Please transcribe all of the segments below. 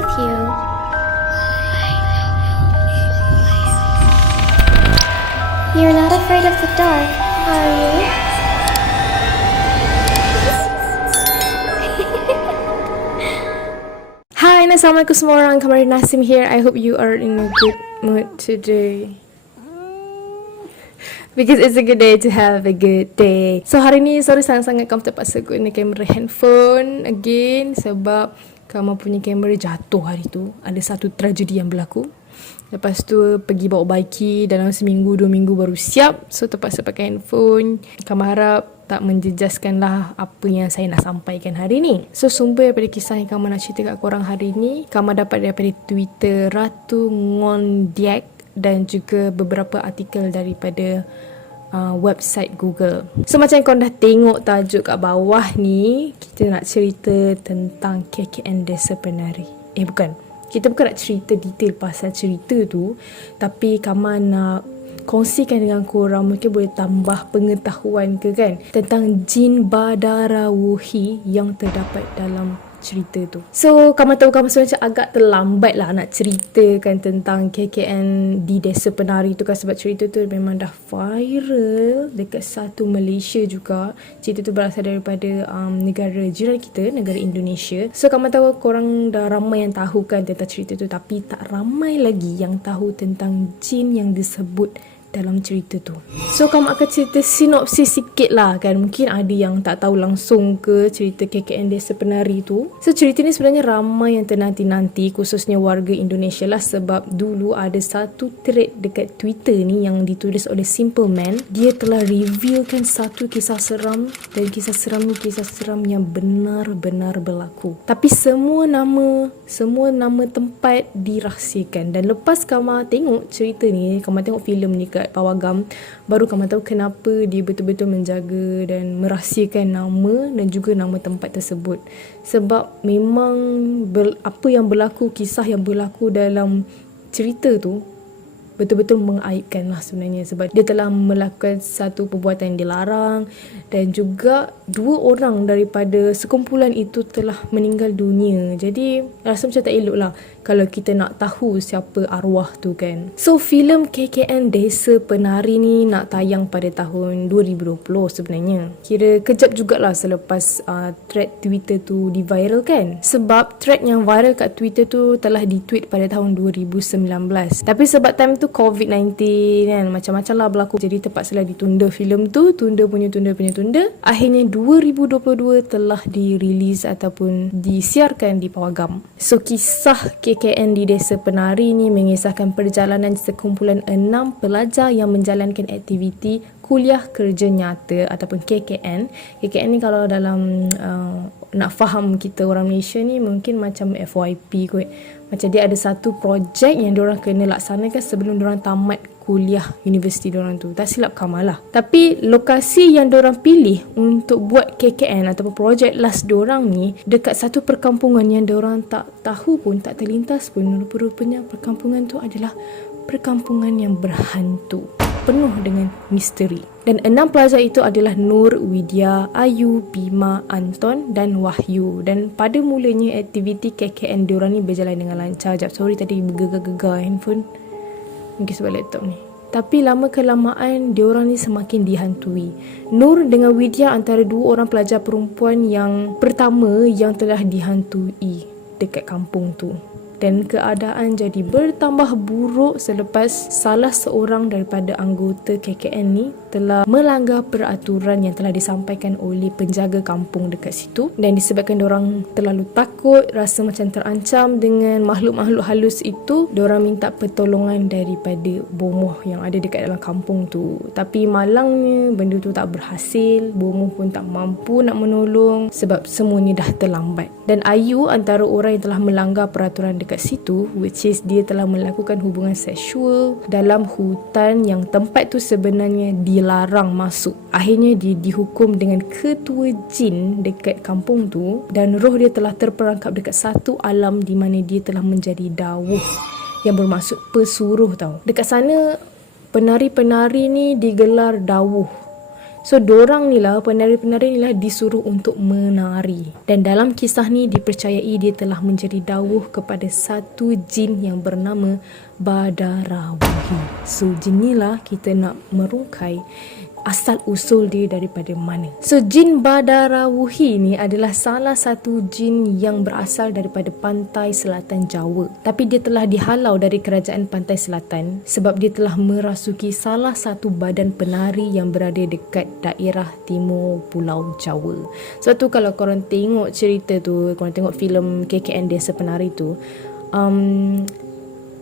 with you. You're not afraid of the dark, are you? Hi, Assalamualaikum semua orang. Kamarin Nasim here. I hope you are in a good mood today. Because it's a good day to have a good day. So hari ni sorry sangat-sangat kamu terpaksa guna kamera handphone again sebab kamu punya kamera jatuh hari tu. Ada satu tragedi yang berlaku. Lepas tu pergi bawa baiki dalam seminggu 2 minggu baru siap. So terpaksa pakai handphone. Kamu harap tak menjejaskanlah apa yang saya nak sampaikan hari ni. So sumber daripada kisah yang kamu nak cerita kat korang hari ni, kamu dapat daripada Twitter Ratu Ngondiak dan juga beberapa artikel daripada website Google. So macam korang dah tengok tajuk kat bawah ni, kita nak cerita tentang KKN Desa Penari. Bukan, kita bukan nak cerita detail pasal cerita tu, tapi Kamal nak kongsikan dengan korang, mungkin boleh tambah pengetahuan ke kan, tentang jin Badarawuhi yang terdapat dalam cerita tu. So kamu tahu kamu sebenarnya agak terlambat lah nak ceritakan tentang KKN di Desa Penari tu kan, sebab cerita tu memang dah viral dekat satu Malaysia juga. Cerita tu berasal daripada negara jiran kita, negara Indonesia. So kamu tahu korang dah ramai yang tahu kan tentang cerita tu, tapi tak ramai lagi yang tahu tentang jin yang disebut dalam cerita tu. So kamu akan cerita sinopsis sikit lah kan. Mungkin ada yang tak tahu langsung ke cerita KKN Desa Penari tu. So cerita ni sebenarnya ramai yang ternanti-nanti, khususnya warga Indonesia lah, sebab dulu ada satu thread dekat Twitter ni yang ditulis oleh Simple Man. Dia telah revealkan satu kisah seram, dan kisah seram ni kisah seram yang benar-benar berlaku. Tapi semua nama tempat dirahsiakan. Dan lepas kamu tengok cerita ni, kamu tengok filem ni kat Pawagam, baru kamu tahu kenapa dia betul-betul menjaga dan merahsiakan nama dan juga nama tempat tersebut. Sebab memang apa yang berlaku, kisah yang berlaku dalam cerita tu betul-betul mengaibkan lah sebenarnya, sebab dia telah melakukan satu perbuatan yang dilarang, dan juga 2 orang daripada sekumpulan itu telah meninggal dunia. Jadi rasa macam tak elok lah kalau kita nak tahu siapa arwah tu kan. So filem KKN Desa Penari ni nak tayang pada tahun 2020 sebenarnya. Kira kejap jugalah selepas thread Twitter tu diviralkan, sebab thread yang viral kat Twitter tu telah ditweet pada tahun 2019. Tapi sebab time tu COVID-19 kan, macam-macam lah berlaku, jadi terpaksalah ditunda filem tu. Tunda. Akhirnya 2022 telah dirilis ataupun disiarkan di Pawagam. So kisah KKN di Desa Penari ni mengisahkan perjalanan sekumpulan 6 pelajar yang menjalankan aktiviti kuliah kerja nyata ataupun KKN. KKN ni kalau dalam nak faham kita orang Malaysia ni mungkin macam FYP kot. Macam dia ada satu projek yang diorang kena laksanakan sebelum diorang tamat kuliah universiti diorang tu. Tak silap Kamal lah. Tapi lokasi yang diorang pilih untuk buat KKN ataupun projek last diorang ni dekat satu perkampungan yang diorang tak tahu pun, tak terlintas pun. Rupanya perkampungan tu adalah perkampungan yang berhantu, penuh dengan misteri. Dan 6 pelajar itu adalah Nur, Widya, Ayu, Bima, Anton dan Wahyu. Dan pada mulanya aktiviti KKN diorang ni berjalan dengan lancar. Sorry tadi bergegar-gegar handphone, mungkin sebab laptop ni. Tapi lama kelamaan diorang ni semakin dihantui. Nur dengan Widya antara 2 orang pelajar perempuan yang pertama yang telah dihantui dekat kampung tu. Dan keadaan jadi bertambah buruk selepas salah seorang daripada anggota KKN ni telah melanggar peraturan yang telah disampaikan oleh penjaga kampung dekat situ. Dan disebabkan diorang terlalu takut, rasa macam terancam dengan makhluk-makhluk halus itu, diorang minta pertolongan daripada bomoh yang ada dekat dalam kampung tu. Tapi malangnya benda tu tak berhasil. Bomoh pun tak mampu nak menolong sebab semuanya dah terlambat. Dan Ayu antara orang yang telah melanggar peraturan dekat situ, which is dia telah melakukan hubungan seksual dalam hutan yang tempat tu sebenarnya dilarang masuk. Akhirnya dia dihukum dengan ketua jin dekat kampung tu, dan roh dia telah terperangkap dekat satu alam di mana dia telah menjadi dawuh, yang bermaksud pesuruh tau. Dekat sana penari-penari ni digelar dawuh. So dorang ni lah, penari-penari ni lah disuruh untuk menari. Dan dalam kisah ni dipercayai dia telah menjadi dawuh kepada satu jin yang bernama Badarawuhi. So jin ni lah kita nak merungkai asal usul dia daripada mana. So jin Badarawuhi ni adalah salah satu jin yang berasal daripada pantai selatan Jawa. Tapi dia telah dihalau dari kerajaan pantai selatan sebab dia telah merasuki salah satu badan penari yang berada dekat daerah timur Pulau Jawa. Sebab tu kalau korang tengok cerita tu, korang tengok filem KKN Desa Penari tu,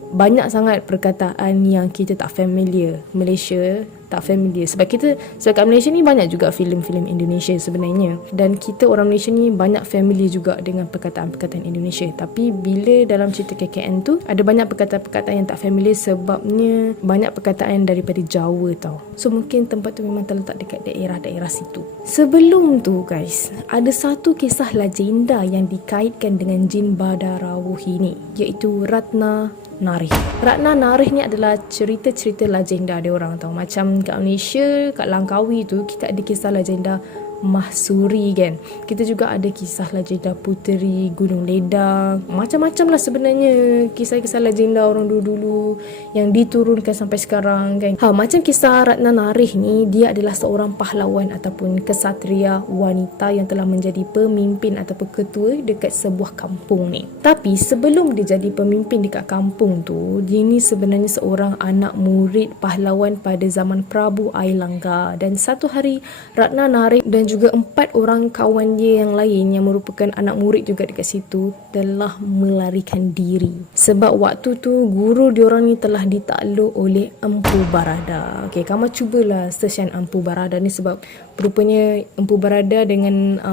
banyak sangat perkataan yang kita tak familiar. Malaysia tak familiar sebab kat Malaysia ni banyak juga filem-filem Indonesia sebenarnya, dan kita orang Malaysia ni banyak familiar juga dengan perkataan-perkataan Indonesia. Tapi bila dalam cerita KKN tu ada banyak perkataan-perkataan yang tak familiar sebabnya banyak perkataan daripada Jawa tau. So mungkin tempat tu memang terletak dekat daerah-daerah situ. Sebelum tu guys, ada satu kisah legenda yang dikaitkan dengan jin Badarawuhi ni, iaitu Ratna Narih. Ratna Narih ni adalah cerita-cerita legenda dia orang tau. Macam kat Malaysia, kat Langkawi tu kita ada kisah legenda Mahsuri kan. Kita juga ada kisah legenda Puteri Gunung Ledang. Macam-macam lah sebenarnya kisah-kisah legenda orang dulu-dulu yang diturunkan sampai sekarang kan. Macam kisah Ratna Narih ni, dia adalah seorang pahlawan ataupun kesatria wanita yang telah menjadi pemimpin ataupun ketua dekat sebuah kampung ni. Tapi sebelum dia jadi pemimpin dekat kampung tu, dia ni sebenarnya seorang anak murid pahlawan pada zaman Prabu Ailangga. Dan satu hari Ratna Narih dan juga 4 orang kawan dia yang lain yang merupakan anak murid juga dekat situ telah melarikan diri. Sebab waktu tu guru diorang ni telah ditakluk oleh Empu Barada. Okay, kamu cubalah search Empu Barada ni sebab rupanya Empu Barada dengan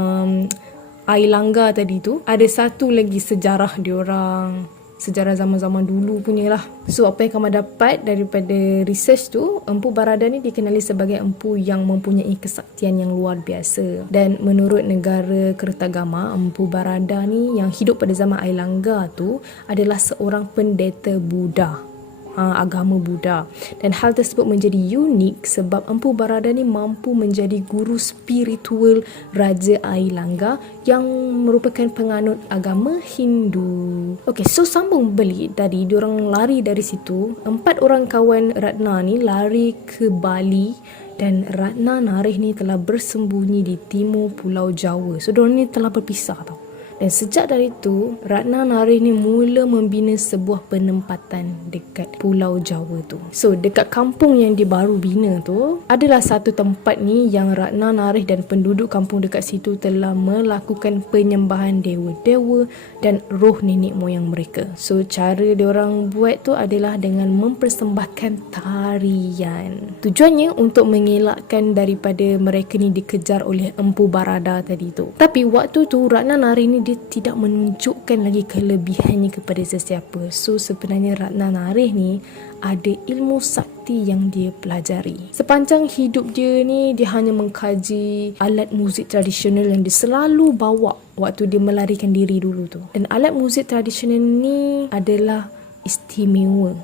Ailangga tadi tu ada satu lagi sejarah diorang, sejarah zaman-zaman dulu punya lah. So apa yang kamu dapat daripada research tu, Empu Barada ni dikenali sebagai empu yang mempunyai kesaktian yang luar biasa. Dan menurut negara Kertagama, Empu Barada ni yang hidup pada zaman Ailangga tu adalah seorang pendeta Buddha, agama Buddha. Dan hal tersebut menjadi unik sebab Empu Barada ni mampu menjadi guru spiritual Raja Ailangga yang merupakan penganut agama Hindu. Okay, so sambung balik tadi, diorang lari dari situ. 4 orang kawan Ratna ni lari ke Bali dan Ratna Narih ni telah bersembunyi di timur Pulau Jawa. So diorang ni telah berpisah tau. Dan sejak dari itu, Ratna Narih ni mula membina sebuah penempatan dekat Pulau Jawa tu. So, dekat kampung yang dia baru bina tu, adalah satu tempat ni yang Ratna Narih dan penduduk kampung dekat situ telah melakukan penyembahan dewa-dewa dan roh nenek moyang mereka. So, cara diorang buat tu adalah dengan mempersembahkan tarian. Tujuannya untuk mengelakkan daripada mereka ni dikejar oleh Empu Barada tadi tu. Tapi waktu tu, Ratna Narih ni dia tidak menunjukkan lagi kelebihannya kepada sesiapa. So sebenarnya Ratna Narih ni ada ilmu sakti yang dia pelajari. Sepanjang hidup dia ni, dia hanya mengkaji alat muzik tradisional yang dia selalu bawa waktu dia melarikan diri dulu tu. Dan alat muzik tradisional ni adalah istimewa.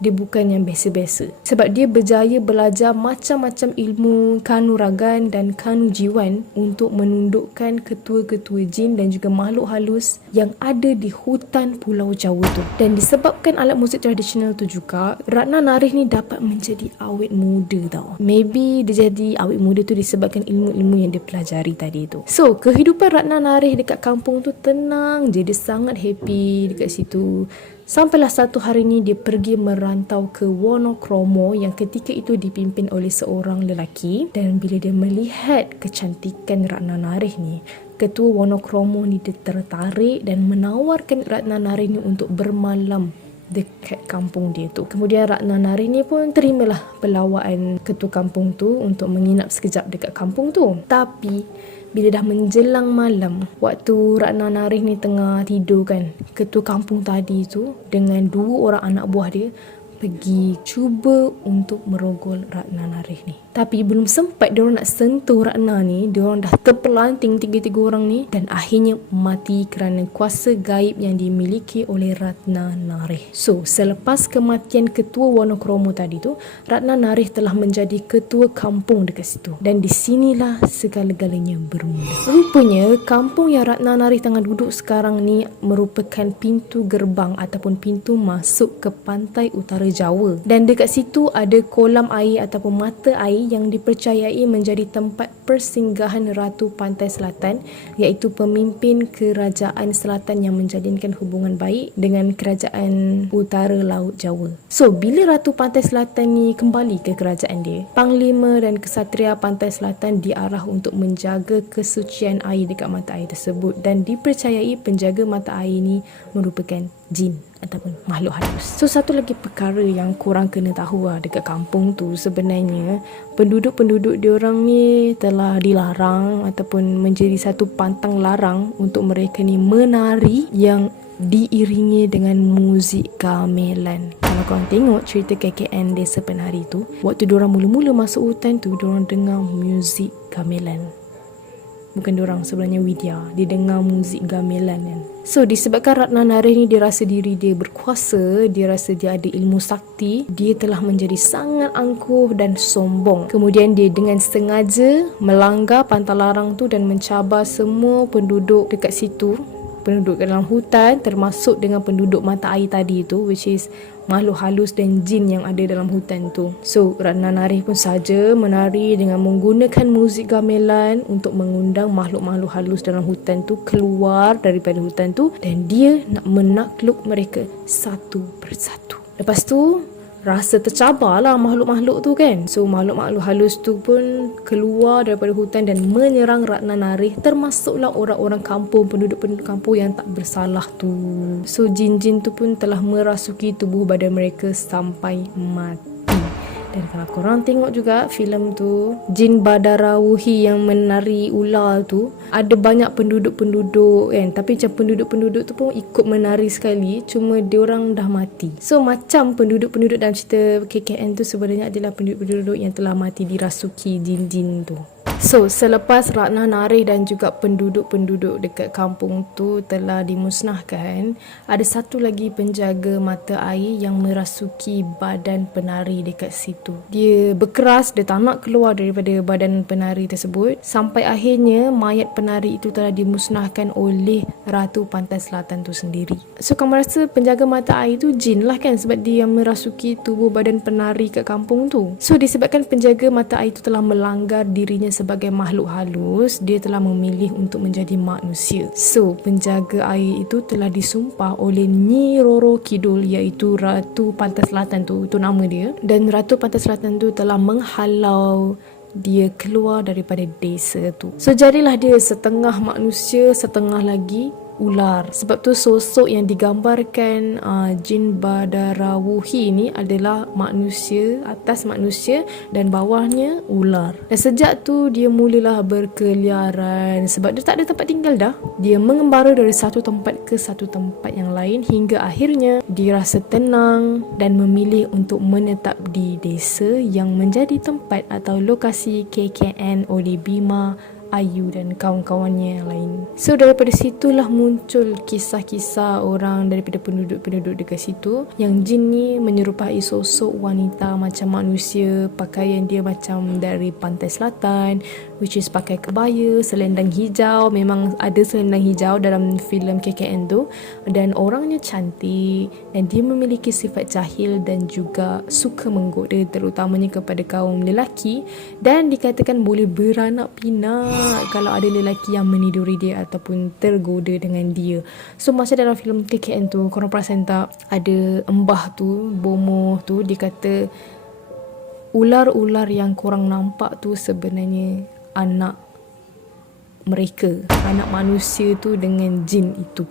Dia bukan yang biasa-biasa. Sebab dia berjaya belajar macam-macam ilmu kanuragan dan kanujiwan untuk menundukkan ketua-ketua jin dan juga makhluk halus yang ada di hutan Pulau Jawa tu. Dan disebabkan alat muzik tradisional tu juga, Ratna Narih ni dapat menjadi awet muda tau. Maybe dia jadi awet muda tu disebabkan ilmu-ilmu yang dia pelajari tadi tu. So, kehidupan Ratna Narih dekat kampung tu tenang je. Dia sangat happy dekat situ. Sampailah satu hari ni dia pergi merantau ke Wonokromo yang ketika itu dipimpin oleh seorang lelaki. Dan bila dia melihat kecantikan Ratna Narih ni, ketua Wonokromo ni dia tertarik dan menawarkan Ratna Narih ni untuk bermalam dekat kampung dia tu. Kemudian Ratna Narih ni pun terimalah pelawaan ketua kampung tu untuk menginap sekejap dekat kampung tu. Tapi bila dah menjelang malam, waktu Ratna Narih ni tengah tidur kan, ketua kampung tadi tu dengan 2 orang anak buah dia pergi cuba untuk merogol Ratna Narih ni. Tapi belum sempat diorang nak sentuh Ratna ni, diorang dah terpelanting tiga-tiga orang ni dan akhirnya mati kerana kuasa gaib yang dimiliki oleh Ratna Narih. So, selepas kematian ketua Wonokromo tadi tu, Ratna Narih telah menjadi ketua kampung dekat situ. Dan di sinilah segala-galanya bermula. Rupanya, kampung yang Ratna Narih tengah duduk sekarang ni merupakan pintu gerbang ataupun pintu masuk ke pantai utara Jawa. Dan dekat situ ada kolam air ataupun mata air yang dipercayai menjadi tempat persinggahan Ratu Pantai Selatan, iaitu pemimpin kerajaan selatan yang menjalinkan hubungan baik dengan kerajaan utara Laut Jawa. So, bila Ratu Pantai Selatan ni kembali ke kerajaan dia, Panglima dan Kesatria Pantai Selatan diarah untuk menjaga kesucian air dekat mata air tersebut dan dipercayai penjaga mata air ni merupakan jin ataupun makhluk halus. So, satu lagi perkara yang korang kena tahu dekat kampung tu, sebenarnya penduduk-penduduk diorang ni telah dilarang ataupun menjadi satu pantang larang untuk mereka ni menari yang diiringi dengan muzik gamelan. Kalau korang tengok cerita KKN Desa Penari tu, waktu diorang mula-mula masuk hutan tu, diorang dengar muzik gamelan. Bukan diorang, sebenarnya Widya, dia dengar muzik gamelan kan. So, disebabkan Ratna Narih ni dia rasa diri dia berkuasa, dia rasa dia ada ilmu sakti, dia telah menjadi sangat angkuh dan sombong. Kemudian dia dengan sengaja melanggar pantalarang tu dan mencabar semua penduduk dekat situ, penduduk dalam hutan, termasuk dengan penduduk mata air tadi tu, which is makhluk halus dan jin yang ada dalam hutan tu. So, Ratna Narih pun saja menari dengan menggunakan muzik gamelan untuk mengundang makhluk-makhluk halus dalam hutan tu keluar daripada hutan tu dan dia nak menakluk mereka satu persatu. Lepas tu, rasa tercabarlah makhluk-makhluk tu kan. So, makhluk-makhluk halus tu pun keluar daripada hutan dan menyerang Ratna Narih, termasuklah orang-orang kampung, penduduk-penduduk kampung yang tak bersalah tu. So, jin-jin tu pun telah merasuki tubuh badan mereka sampai mati. Dan kalau korang tengok juga filem tu, Jin Badarawuhi yang menari ular tu, ada banyak penduduk-penduduk kan, tapi macam penduduk-penduduk tu pun ikut menari sekali, cuma diorang dah mati. So, macam penduduk-penduduk dalam cerita KKN tu sebenarnya adalah penduduk-penduduk yang telah mati dirasuki jin-jin tu. So, selepas Ratna Narih dan juga penduduk-penduduk dekat kampung tu telah dimusnahkan, ada satu lagi penjaga mata air yang merasuki badan penari dekat situ. Dia berkeras, dia tak nak keluar daripada badan penari tersebut, sampai akhirnya mayat penari itu telah dimusnahkan oleh Ratu Pantai Selatan tu sendiri. So, kamu rasa penjaga mata air tu jin lah kan, sebab dia yang merasuki tubuh badan penari kat kampung tu. So, disebabkan penjaga mata air tu telah melanggar dirinya sebagai makhluk halus, dia telah memilih untuk menjadi manusia. So, penjaga air itu telah disumpah oleh Nyi Roro Kidul, iaitu Ratu Pantai Selatan tu, itu nama dia. Dan Ratu Pantai Selatan tu telah menghalau dia keluar daripada desa tu. So, jadilah dia setengah manusia, setengah lagi ular. Sebab tu sosok yang digambarkan Jin Badarawuhi ni adalah manusia, atas manusia dan bawahnya ular. Dan sejak tu dia mulalah berkeliaran sebab dia tak ada tempat tinggal dah. Dia mengembara dari satu tempat ke satu tempat yang lain hingga akhirnya dia rasa tenang dan memilih untuk menetap di desa yang menjadi tempat atau lokasi KKN oleh Bima, Ayu dan kawan-kawannya yang lain. So, daripada situlah muncul kisah-kisah orang daripada penduduk-penduduk dekat situ yang jin ni menyerupai sosok wanita macam manusia, pakaian dia macam dari pantai selatan, which is pakai kebaya, selendang hijau. Memang ada selendang hijau dalam filem KKN tu, dan orangnya cantik dan dia memiliki sifat jahil dan juga suka menggoda, terutamanya kepada kaum lelaki, dan dikatakan boleh beranak pinak kalau ada lelaki yang meniduri dia ataupun tergoda dengan dia. So, macam dalam filem KKN tu, korang perasan tak, ada embah tu, bomoh tu, dia kata ular-ular yang korang nampak tu sebenarnya anak mereka, anak manusia tu dengan jin itu.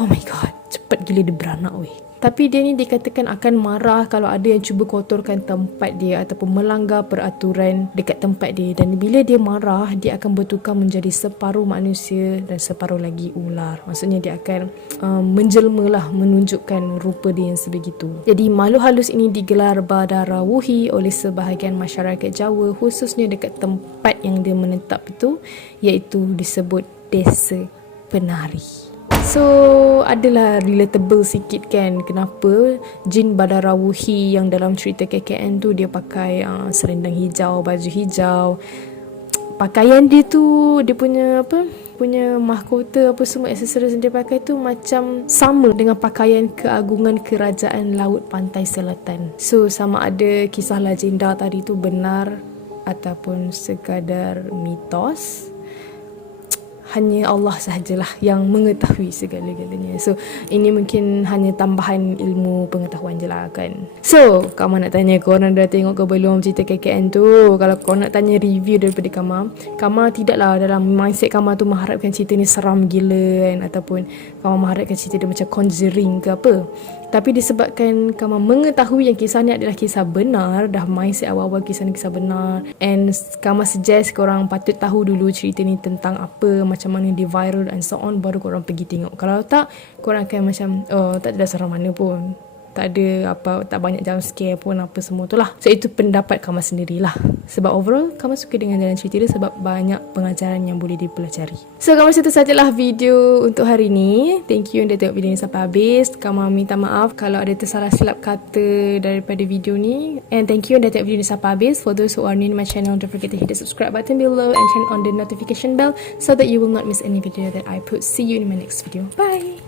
Oh my god, cepat gila dia beranak weh. Tapi dia ni dikatakan akan marah kalau ada yang cuba kotorkan tempat dia ataupun melanggar peraturan dekat tempat dia. Dan bila dia marah, dia akan bertukar menjadi separuh manusia dan separuh lagi ular. Maksudnya dia akan menjelma lah, menunjukkan rupa dia yang sebegitu. Jadi makhluk halus ini digelar Badarawuhi oleh sebahagian masyarakat Jawa, khususnya dekat tempat yang dia menetap itu, iaitu disebut Desa Penari. So, adalah relatable sikit kan kenapa jin Badarawuhi yang dalam cerita KKN tu dia pakai selendang hijau, baju hijau. Pakaian dia tu, dia punya punya mahkota apa semua aksesoris yang dia pakai tu macam sama dengan pakaian keagungan kerajaan laut pantai selatan. So, sama ada kisah legenda tadi tu benar ataupun sekadar mitos, hanya Allah sahajalah yang mengetahui segala-galanya. So, ini mungkin hanya tambahan ilmu pengetahuan je lah kan. So, Kama nak tanya korang dah tengok ke belum cerita KKN tu? Kalau korang nak tanya review daripada Kama tidaklah dalam mindset Kama tu mengharapkan cerita ni seram gila kan, ataupun Kama mengharapkan cerita dia macam Conjuring ke apa. Tapi disebabkan Kama mengetahui yang kisah ni adalah kisah benar, dah mindset awal-awal kisah ni kisah benar, and Kama suggest korang patut tahu dulu cerita ni tentang apa, macam mana dia viral and so on, baru korang pergi tengok. Kalau tak, korang akan macam tak ada seram mana pun, tak ada apa, tak banyak jump scare pun apa semua tu lah. So itu pendapat Kama sendirilah. Sebab overall Kama suka dengan jalan cerita dia sebab banyak pengajaran yang boleh dipelajari. So Kama rasa itu sajalah video untuk hari ni. Thank you yang dah tengok video ni sampai habis. Kama minta maaf kalau ada tersalah silap kata daripada video ni, and thank you yang dah tengok video ni sampai habis. For those who are new to my channel, don't forget to hit the subscribe button below and turn on the notification bell so that you will not miss any video that I put. See you in my next video. Bye.